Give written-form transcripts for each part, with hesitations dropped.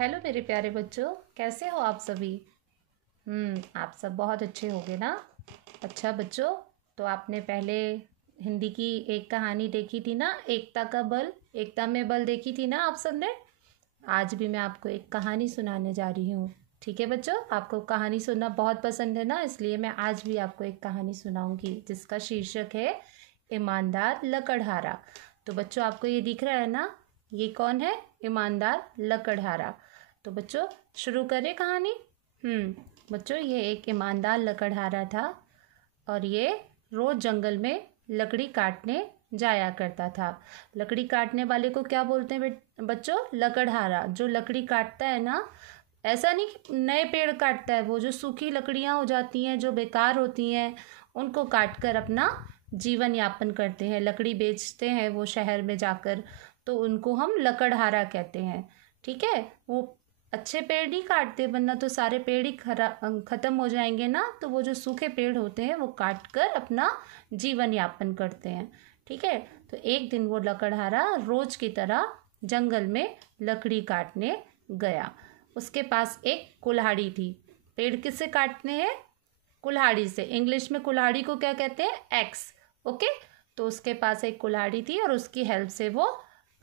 Hello मेरे प्यारे बच्चों, कैसे हो आप सभी। आप सब बहुत अच्छे होंगे ना। अच्छा बच्चों, तो आपने पहले हिंदी की एक कहानी देखी थी ना, एकता का बल, एकता में बल देखी थी ना आप सबने। आज भी मैं आपको एक कहानी सुनाने जा रही हूँ। ठीक है बच्चों, आपको कहानी सुनना बहुत पसंद है ना, इसलिए मैं आज भी आपको एक कहानी सुनाऊंगी जिसका शीर्षक है ईमानदार लकड़हारा। तो बच्चों, आपको ये दिख रहा है ना, ये कौन है? ईमानदार लकड़हारा। तो बच्चों, शुरू करें कहानी। बच्चों, ये एक ईमानदार लकड़हारा था और ये रोज जंगल में लकड़ी काटने जाया करता था। लकड़ी काटने वाले को क्या बोलते हैं बच्चों? लकड़हारा। जो लकड़ी काटता है ना, ऐसा नहीं कि नए पेड़ काटता है, वो जो सूखी लकड़ियां हो जाती हैं, जो बेकार होती हैं, उनको काट कर अपना जीवन यापन करते हैं, लकड़ी बेचते हैं वो शहर में जाकर, तो उनको हम लकड़हारा कहते हैं। ठीक है, वो अच्छे पेड़ नहीं काटते, वरना तो सारे पेड़ ही खत्म हो जाएंगे ना, तो वो जो सूखे पेड़ होते हैं वो काट कर अपना जीवन यापन करते हैं। ठीक है, तो एक दिन वो लकड़हारा रोज की तरह जंगल में लकड़ी काटने गया। उसके पास एक कुल्हाड़ी थी। पेड़ किससे काटने हैं? कुल्हाड़ी से। इंग्लिश में कुल्हाड़ी को क्या कहते हैं? एक्स। ओके, तो उसके पास एक कुल्हाड़ी थी और उसकी हेल्प से वो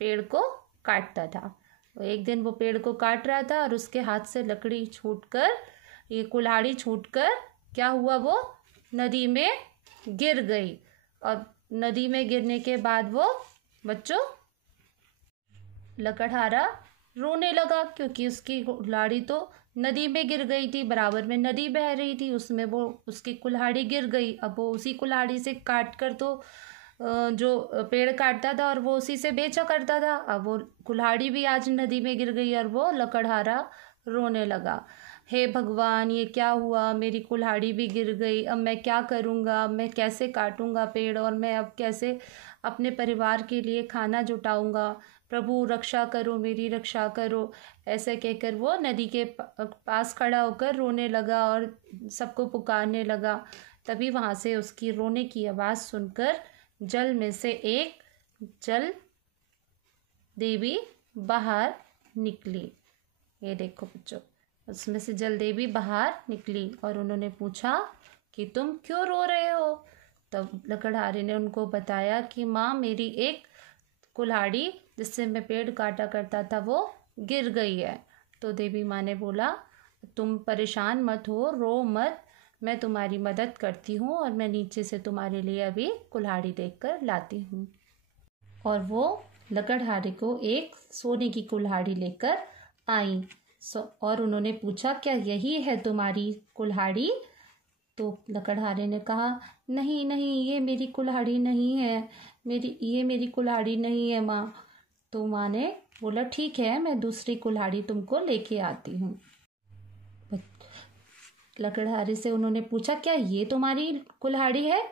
पेड़ को काटता था। एक दिन वो पेड़ को काट रहा था और उसके हाथ से लकड़ी छूटकर, ये कुल्हाड़ी छूटकर क्या हुआ, वो नदी में गिर गई। और नदी में गिरने के बाद वो बच्चों लकड़हारा रोने लगा, क्योंकि उसकी कुल्हाड़ी तो नदी में गिर गई थी, बराबर में नदी बह रही थी, उसमें वो उसकी कुल्हाड़ी गिर गई। अब वो उसी कुल्हाड़ी से काट कर तो जो पेड़ काटता था और वो उसी से बेचा करता था, अब वो कुल्हाड़ी भी आज नदी में गिर गई और वो लकड़हारा रोने लगा। हे भगवान, ये क्या हुआ, मेरी कुल्हाड़ी भी गिर गई, अब मैं क्या करूँगा, मैं कैसे काटूँगा पेड़, और मैं अब कैसे अपने परिवार के लिए खाना जुटाऊँगा। प्रभु रक्षा करो, मेरी रक्षा करो। ऐसे कहकर वो नदी के पास खड़ा होकर रोने लगा और सबको पुकारने लगा। तभी वहाँ से उसकी रोने की आवाज़ सुनकर जल में से एक जल देवी बाहर निकली। ये देखो बच्चों, उसमें से जल देवी बाहर निकली और उन्होंने पूछा कि तुम क्यों रो रहे हो। तब लकड़हारे ने उनको बताया कि माँ, मेरी एक कुल्हाड़ी जिससे मैं पेड़ काटा करता था वो गिर गई है। तो देवी माँ ने बोला, तुम परेशान मत हो, रो मत, मैं तुम्हारी मदद करती हूँ और मैं नीचे से तुम्हारे लिए अभी कुल्हाड़ी देखकर लाती हूँ। और वो लकड़हारे को एक सोने की कुल्हाड़ी लेकर आई। और उन्होंने पूछा, क्या यही है तुम्हारी कुल्हाड़ी? तो लकड़हारे ने कहा, नहीं नहीं, ये मेरी कुल्हाड़ी नहीं है, ये मेरी कुल्हाड़ी नहीं है माँ। तो माँ ने बोला, ठीक है, मैं दूसरी कुल्हाड़ी तुमको लेके आती हूँ। लकड़हारे से उन्होंने पूछा, क्या ये तुम्हारी कुल्हाड़ी है?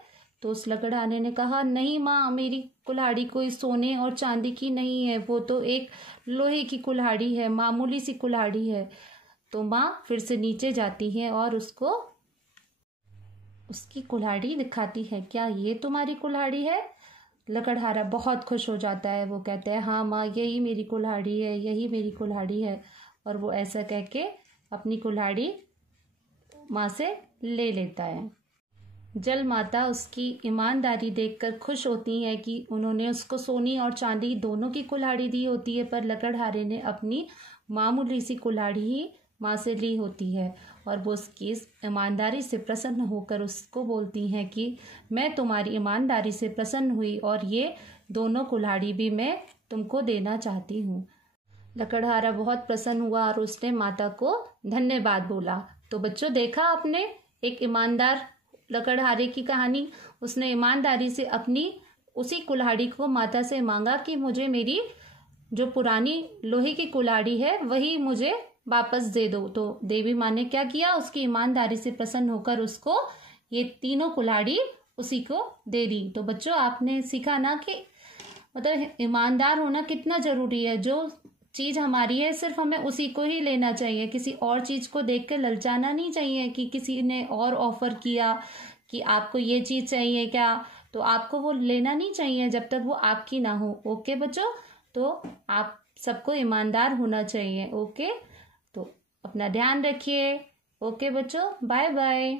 तो उस लकड़हारे ने कहा, नहीं माँ, मेरी कुल्हाड़ी कोई सोने और चांदी की नहीं है, वो तो एक लोहे की कुल्हाड़ी है, मामूली सी कुल्हाड़ी है। तो माँ फिर से नीचे जाती है और उसको उसकी कुल्हाड़ी दिखाती है, क्या ये तुम्हारी कुल्हाड़ी है? लकड़हारा बहुत खुश हो जाता है, वो कहते हैं, हाँ माँ, यही मेरी कुल्हाड़ी है, यही मेरी कुल्हाड़ी है। और वो ऐसा कह के अपनी कुल्हाड़ी माँ से ले लेता है। जल माता उसकी ईमानदारी देखकर खुश होती हैं कि उन्होंने उसको सोनी और चांदी दोनों की कुल्हाड़ी दी होती है, पर लकड़हारे ने अपनी मामूली सी कुल्हाड़ी ही माँ से ली होती है। और वो उसकी ईमानदारी से प्रसन्न होकर उसको बोलती हैं कि मैं तुम्हारी ईमानदारी से प्रसन्न हुई और ये दोनों कुल्हाड़ी भी मैं तुमको देना चाहती हूँ। लकड़हारा बहुत प्रसन्न हुआ और उसने माता को धन्यवाद बोला। तो बच्चों, देखा आपने एक ईमानदार लकड़हारे की कहानी। उसने ईमानदारी से अपनी उसी कुल्हाड़ी को माता से मांगा कि मुझे मेरी जो पुरानी लोहे की कुल्हाड़ी है वही मुझे वापस दे दो। तो देवी माँ ने क्या किया, उसकी ईमानदारी से प्रसन्न होकर उसको ये तीनों कुल्हाड़ी उसी को दे दी। तो बच्चों, आपने सीखा ना कि मतलब ईमानदार होना कितना जरूरी है। जो चीज हमारी है सिर्फ हमें उसी को ही लेना चाहिए, किसी और चीज को देख के ललचाना नहीं चाहिए कि किसी ने और ऑफर किया कि आपको ये चीज चाहिए क्या, तो आपको वो लेना नहीं चाहिए जब तक वो आपकी ना हो। ओके बच्चों, तो आप सबको ईमानदार होना चाहिए। ओके, तो अपना ध्यान रखिए। ओके बच्चों, बाय बाय।